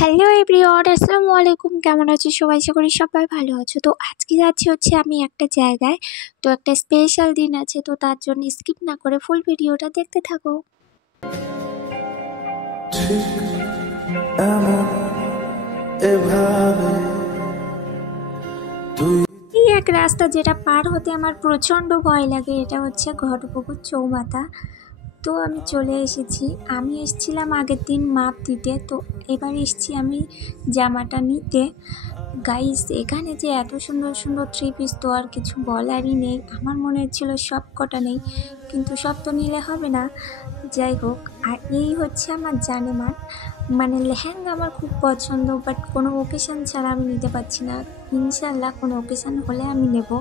Hello everyone, আসসালামু আলাইকুম। কেমন আছো সবাই? আশা করি সবাই ভালো আছো। তো আজকে যাচ্ছি হচ্ছে আমি একটা জায়গায়। তো একটা স্পেশাল দিন আছে, তো তার জন্য স্কিপ না করে ফুল ভিডিওটা দেখতে থাকো। এই এক রাস্তা যেটা পার হতে আমার প্রচণ্ড ভয় লাগে, এটা হচ্ছে ঘটপুকুর চৌমাথা। তো আমি চলে এসেছি। আমি এসেছিলাম আগের দিন মাপ দিতে, তো এবার এসেছি আমি জামাটা নিতে। গাইস, এখানে যে এত সুন্দর সুন্দর থ্রি পিস তো আর কিছু বলারই নেই। আমার মনে হচ্ছিল সব কটা নেই, কিন্তু সব তো নিলে হবে না। যাই হোক, আর এই হচ্ছে আমার জানেমান, মানে লেহেঙ্গা আমার খুব পছন্দ, বাট কোনো ওকেশান ছাড়া আমি নিতে পারছি না। ইনশাল্লাহ কোনো ওকেশান হলে আমি নেব।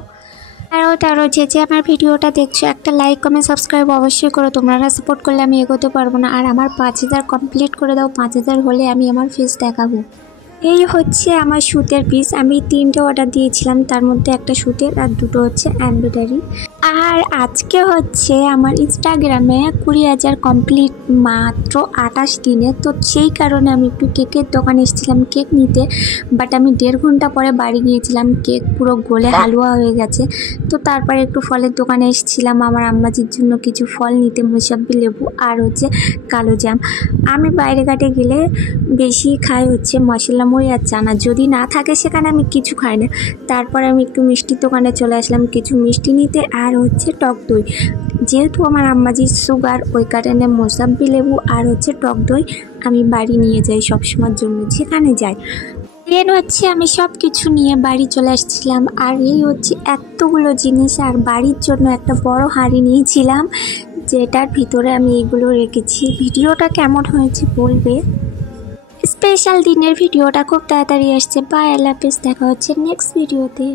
আরও যে আমার ভিডিওটা দেখছো, একটা লাইক কমেন্ট সাবস্ক্রাইব অবশ্যই করো। তোমরা সাপোর্ট করলে আমি এগোতে পারবো না। আর আমার 5000 কমপ্লিট করে দাও, 5000 হলে আমি আমার ফেস দেখাবো। এই হচ্ছে আমার সুতের পিস। আমি 3টে অর্ডার দিয়েছিলাম, তার মধ্যে একটা সুতের আর 2টো হচ্ছে এমব্রয়ডারি। আর আজকে হচ্ছে আমার ইনস্টাগ্রামে 20,000 কমপ্লিট মাত্র 28 দিনে। তো সেই কারণে আমি একটু কেকের দোকানে এসেছিলাম কেক নিতে, বাট আমি 1.5 ঘন্টা পরে বাড়ি গিয়েছিলাম। কেক পুরো গলে হালুয়া হয়ে গেছে। তো তারপরে একটু ফলের দোকানে এসেছিলাম আমার আম্মাজির জন্য কিছু ফল নিতে, মোসাম্বি লেবু আর হচ্ছে কালো জাম। আমি বাইরে ঘাটে গেলে বেশি খাই হচ্ছে মশলা মুড়ি আর চানা, যদি না থাকে সেখানে আমি কিছু খাই না। তারপর আমি একটু মিষ্টির দোকানে চলে আসলাম কিছু মিষ্টি নিতে আর হচ্ছে টক দই। যেহেতু আমার আম্মাজির সুগার, ওই কারণে মোসাম্বি লেবু আর হচ্ছে টক দই আমি বাড়ি নিয়ে যাই সবসময়ের জন্য যেখানে যাই। দেন হচ্ছে আমি সব কিছু নিয়ে বাড়ি চলে আসছিলাম। আর এই হচ্ছে এতগুলো জিনিস, আর বাড়ির জন্য একটা বড় হাঁড়ি নিয়েছিলাম যেটার ভিতরে আমি এগুলো রেখেছি। ভিডিওটা কেমন হয়েছে বলবে। স্পেশাল দিনের ভিডিওটা খুব তাড়াতাড়ি আসছে। বাই, আল্লাহ হাফেজ, দেখা হচ্ছে নেক্সট ভিডিওতে।